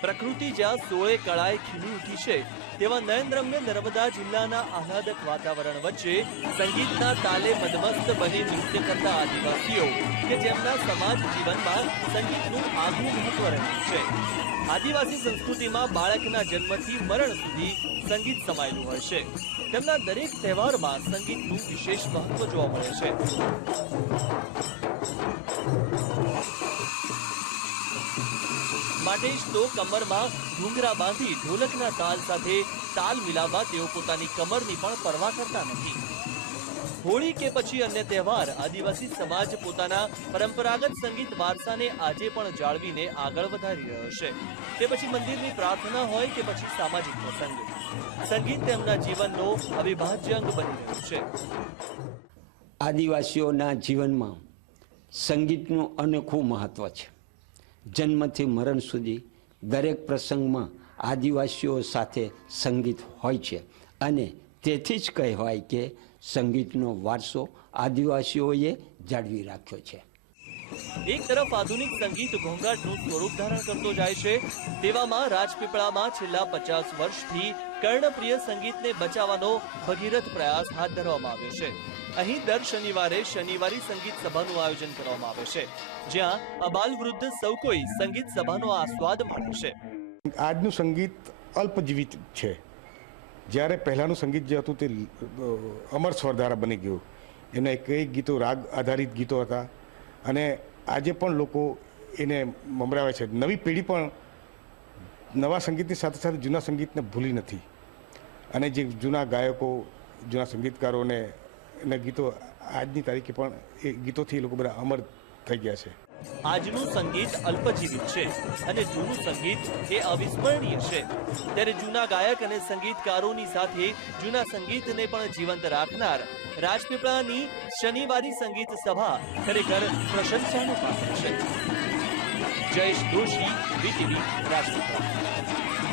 પ્રકૃતિ જ્યાં સોળે કળાએ ખીલી ઉઠી છે, તેવા નયનરમ્ય નર્મદા જિલ્લાના આહલાદક વાતાવરણ વચ્ચે સંગીતના તાલે મદમસ્ત બની નૃત્ય કરતા આદિવાસીઓ કે જેમના સમાજ જીવનમાં સંગીતનું આગવું મહત્વ રહ્યું છે. આદિવાસી સંસ્કૃતિમાં બાળકના જન્મથી મરણ સુધી સંગીત સમાયેલું હોય છે. તેમના દરેક તહેવારમાં સંગીતનું વિશેષ મહત્વ જોવા મળે છે. માટે જ તો કમરમાં ઘૂંઘરા બાંધી ઢોલકના તાલ સાથે તાલ મિલાવવા તેઓ પોતાની કમરની પણ પરવા કરતા નથી. હોળી કે પછી અન્ય તહેવાર, આદિવાસી સમાજ પોતાના પરંપરાગત સંગીત વારસાને આજે પણ જાળવીને આગળ વધારી રહ્યો છે. તે પછી મંદિરની પ્રાર્થના હોય કે પછી સામાજિક પ્રસંગ. સંગીત તેમના જીવનનો અવિભાજ્ય અંગ બની રહ્યું છે. આદિવાસીઓના જીવનમાં સંગીતનું અનોખું મહત્વ છે. જન્મથી મરણ સુધી દરેક પ્રસંગમાં આદિવાસીઓ સાથે સંગીત હોય છે. અને તેથી જ કહેવાય કે સંગીતનો વારસો આદિવાસીઓએ જાળવી રાખ્યો છે. એક તરફ આધુનિક સંગીત ઘોંઘાટનું સ્વરૂપ ધારણ કરતો જાય છે, તેવામાં રાજપીપળામાં છેલ્લા પચાસ વર્ષથી કર્ણપ્રિય સંગીતને બચાવવાનો ભગીરથ પ્રયાસ હાથ ધરવામાં આવ્યો છે. અહીં દર શનિવારે શનિવારી સંગીત સભાનું આયોજન કરવામાં આવે છે, જ્યાં અબાલ વૃદ્ધ સૌ કોઈ સંગીત સભાનો આસ્વાદ માણે છે. આજનું સંગીત અલ્પજીવિત છે. જ્યારે પહેલાંનું સંગીત જે હતું તે અમર સ્વર દ્વારા બની ગયું. એના કઈ ગીતો રાગ આધારિત ગીતો હતા. અને આજે પણ લોકો એને મમરાવે છે. નવી પેઢી પણ નવા સંગીતની સાથે સાથે જૂના સંગીતને ભૂલી નથી. અને જે જૂના ગાયકો, જૂના સંગીતકારોને એના ગીતો આજની તારીખે પણ એ ગીતોથી એ લોકો બધા અમર થઈ ગયા છે. આજનું સંગીત અલ્પજીવિત છે અને જૂનું સંગીત એ અવિસ્મરણીય છે. ત્યારે જૂના ગાયક અને સંગીતકારોની સાથે જૂના સંગીતને પણ જીવંત રાખનાર રાજપીપળાની શનિવારી સંગીત સભા ખરેખર પ્રશંસાનું પાત્ર છે. જયેશ દોશી વીટીવી, રાજપીપળા.